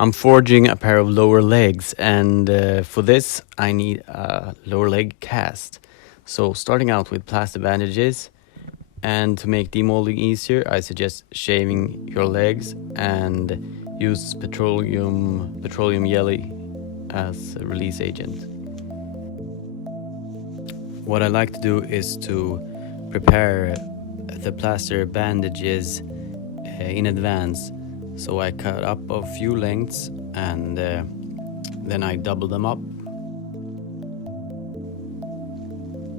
I'm forging a pair of lower legs, and for this I need a lower leg cast. So starting out with plaster bandages, and to make demolding easier, I suggest shaving your legs and use petroleum jelly as a release agent. What I like to do is to prepare the plaster bandages in advance. So I cut up a few lengths and then I double them up.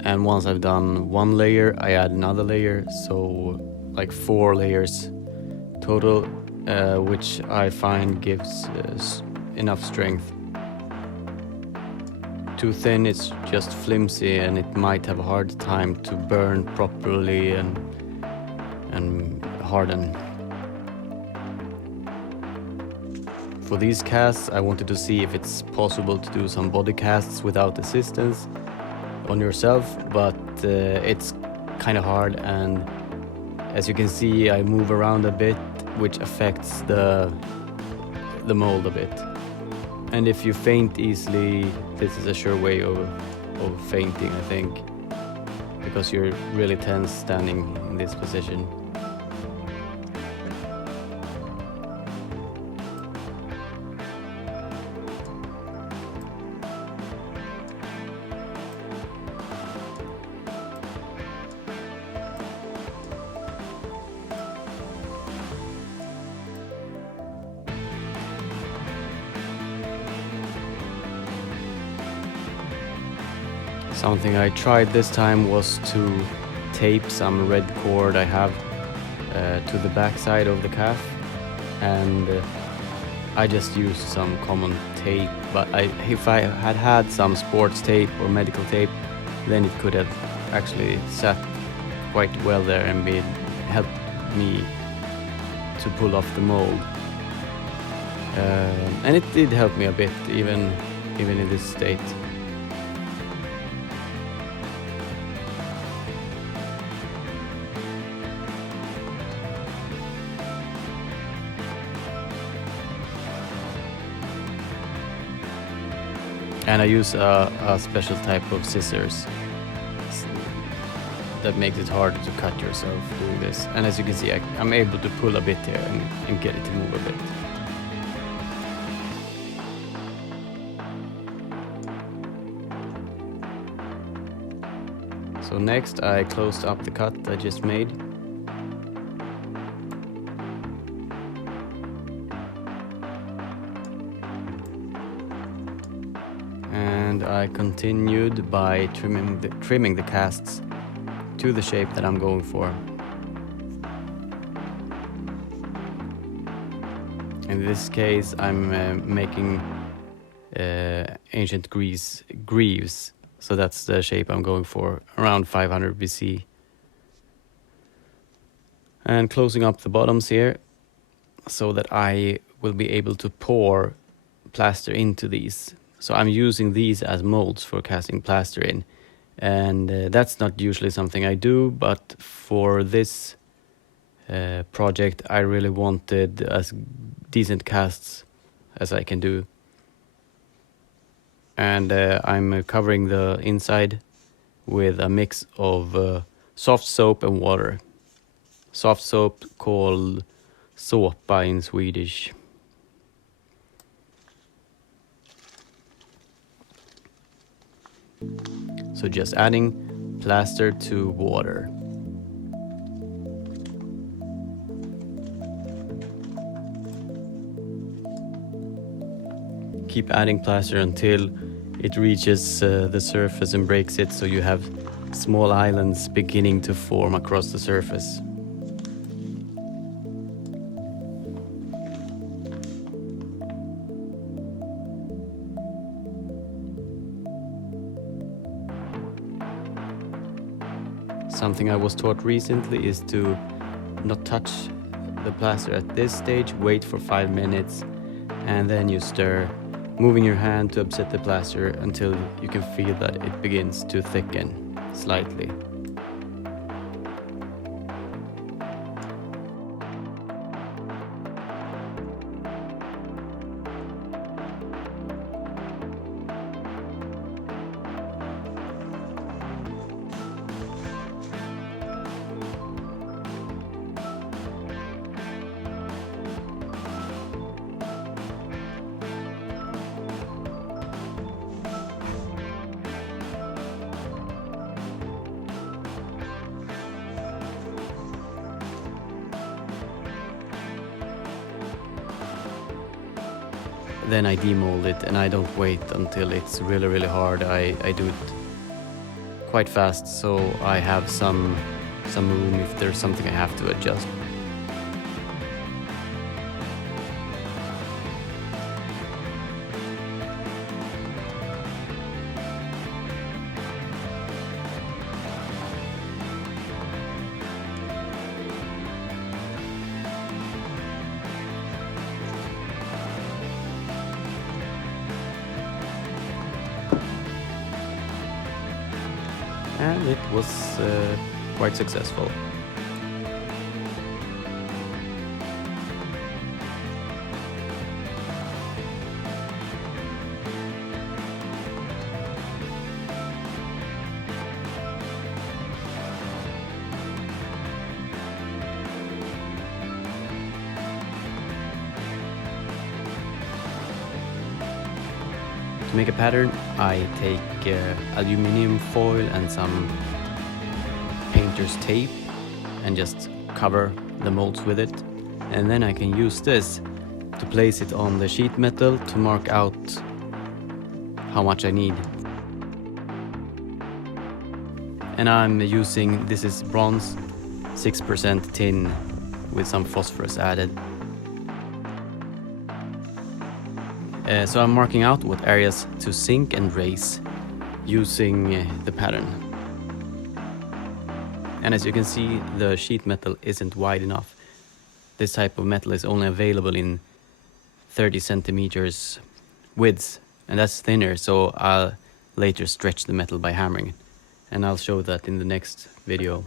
And once I've done one layer, I add another layer, so like 4 layers total, which I find gives enough strength. Too thin, it's just flimsy and it might have a hard time to burn properly and harden. For these casts, I wanted to see if it's possible to do some body casts without assistance on yourself, but it's kind of hard, and as you can see I move around a bit, which affects the mold a bit. And if you faint easily, this is a sure way of fainting, I think, because you're really tense standing in this position. Something I tried this time was to tape some red cord I have to the back side of the calf, and I just used some common tape, but if I had had some sports tape or medical tape, then it could have actually sat quite well there and helped me to pull off the mold. And it did help me a bit, even in this state. And I use a special type of scissors that makes it harder to cut yourself doing this. And as you can see, I'm able to pull a bit here and get it to move a bit. So next I closed up the cut I just made. And I continued by trimming the casts to the shape that I'm going for. In this case, I'm making ancient greaves, so that's the shape I'm going for, around 500 BC. And closing up the bottoms here, so that I will be able to pour plaster into these. So I'm using these as molds for casting plaster in, and that's not usually something I do, but for this project I really wanted as decent casts as I can do. And I'm covering the inside with a mix of soft soap and water. Soft soap called såpa in Swedish. So just adding plaster to water. Keep adding plaster until it reaches the surface and breaks it, so you have small islands beginning to form across the surface. Something I was taught recently is to not touch the plaster at this stage, wait for 5 minutes, and then you stir, moving your hand to upset the plaster until you can feel that it begins to thicken slightly. then I demold it, and I don't wait until it's really hard. I do it quite fast, so I have some room if there's something I have to adjust. And it was quite successful. To make a pattern, I take aluminium foil and some painter's tape and just cover the molds with it. And then I can use this to place it on the sheet metal to mark out how much I need. And I'm using, this is bronze, 6% tin with some phosphorus added. So I'm marking out what areas to sink and raise using the pattern. And as you can see, the sheet metal isn't wide enough. This type of metal is only available in 30 centimeters width, and that's thinner, so I'll later stretch the metal by hammering it. And I'll show that in the next video.